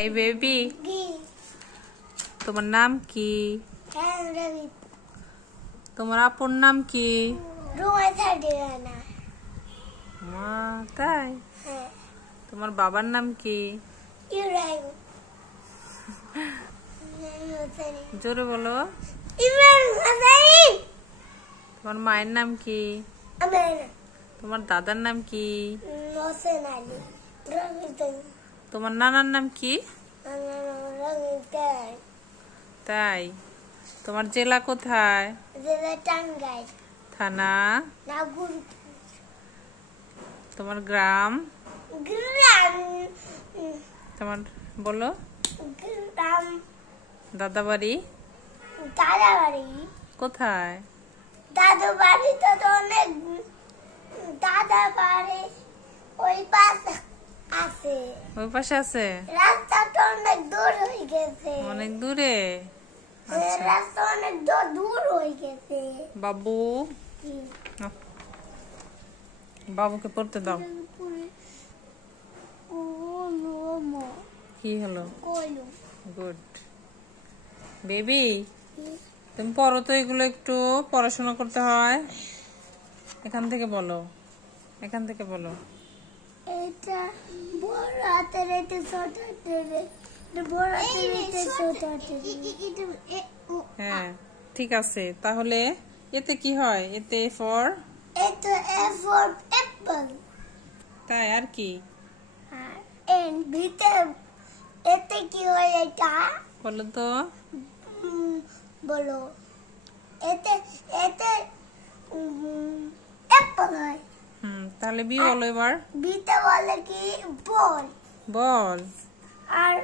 এই বেবি, তোমার নাম কি? তোমার আপুর নাম কি? মা, তাই? তোমার বাবার নাম কি? জোরে বলো। তোমার মায়ের নাম কি? তোমার দাদার নাম কি? তোমার নানার নাম কি? তাই? তোমার জেলা কোথায়? থানা? তোমার গ্রাম? তোমার বলো। দাদা বাড়ি কোথায়? দাদু বাড়ি তো অনেক, দাদা বাড়ি ওই পাশে আছে। ওই পাশে আছে? রাস্তাটা অনেক দূর হয়ে গেছে। অনেক দূরে? রাস্তা অনেক দূর হয়ে গেছে। বাবু, বাবুকে পড়তে দাও। কি হলো? গুড বেবি, তুমি পড়ো তো, এগুলো একটু পড়াশোনা করতে হয়। এখান থেকে বলো, এখান থেকে বলো। এটা বড় হাতের, এটা ছোট হাতের, এটা বড় হাতের, এটা ছোট হাতের। হ্যাঁ, ঠিক আছে। তাহলে এতে কি হয়? এতে ফর? এটা এ ফর অ্যাপল। তাই? আর কি? আর এন বিতে, এতে কি হয় এটা? বলো তো। বলো। এতে এতে অ্যাপল হয়। তাহলে বি বলো এবার। বিতে বলে কি? বল। বল। আর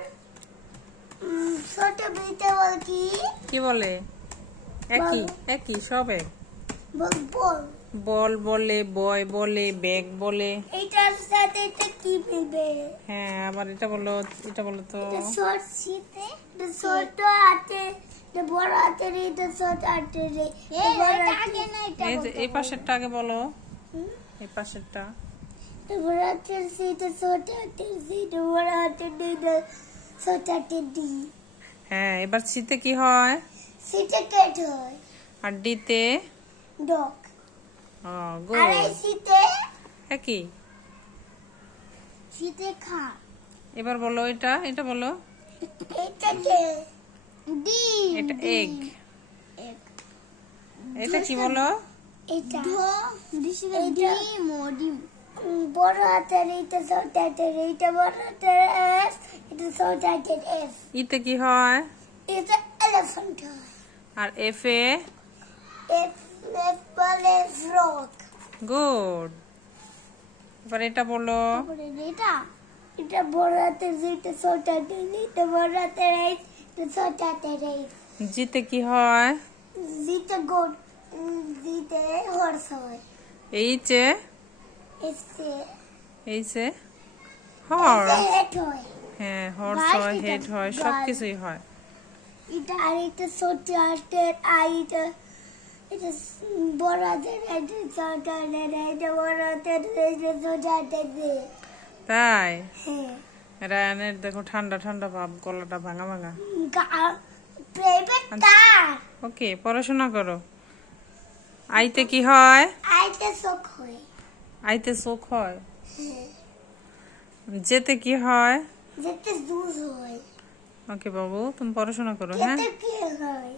ছোট বিতে বলে কি? কি বলে? একই একই, সব এক। বল। বল বলে, বয় বলে, ব্যাগ বলে। এটার সাথে এটা কি মিলবে? হ্যাঁ, আবার এটা বলো, এটা বলো তো। এটা ছোট শীতে, এটা ছোট হাতে, এটা বড় হাতে, এটা ছোট হাতে, এটা আগে না, এটা এই পাশেরটা আগে বলো। এই পাশেরটা। এটা বড় হাতে, এটা ছোট হাতে, এটা বড় হাতে, এটা ছোট হাতে ডি। হ্যাঁ, এবার সিতে কি হয়? সিতে কেট হয়। আর ডিতে? ডগ। গুড। আর এই সিতে? একই। সিতে খা। এবার বলো এটা, এটা বলো। এটা কে? ডি। এটা এগ। এটা কি বলো? এটা বড় হাতের, এটা ছোট হাতের, এটা বড় হাতের এস, এটা ছোট হাতের এফ। ইতে কি হয়? এটা এলিফ্যান্ট হয়। আর এফ এ? এফ বলে ফ্রগ। গুড। এবার এটা বলো। এটা এটা বড় হাতের, এটা ছোট হাতের, এটা বড় হাতের এস, এটা ছোট হাতের এস। জিতে কি হয়? জিতে গোট, জিতে হর্স হয়। এইচে? এসে এইচে হর্স। হেড হয়। হ্যাঁ, হর্স হয়, হেড হয়, সবকিছুই হয়। এটা আর এটা ছোট হাতের, আর এটা এটা বড় হাতের, এটা ছোট হাতের, এটা বড় হাতের, এটা ছোট হাতের। তাই? হ্যাঁ। রায়ানের দেখো ঠান্ডা ঠান্ডা ভাব, গলাটা ভাঙা ভাঙা। Private car. ওকে, পড়াশোনা করো। আইতে কি হয়? আইতে চোখ হয়। আইতে চোখ হয়। হ্যাঁ। যেতে কি হয়? যেতে জুস হয়। ওকে বাবু, তুমি পড়াশোনা করো। হ্যাঁ, যেতে কি হয়?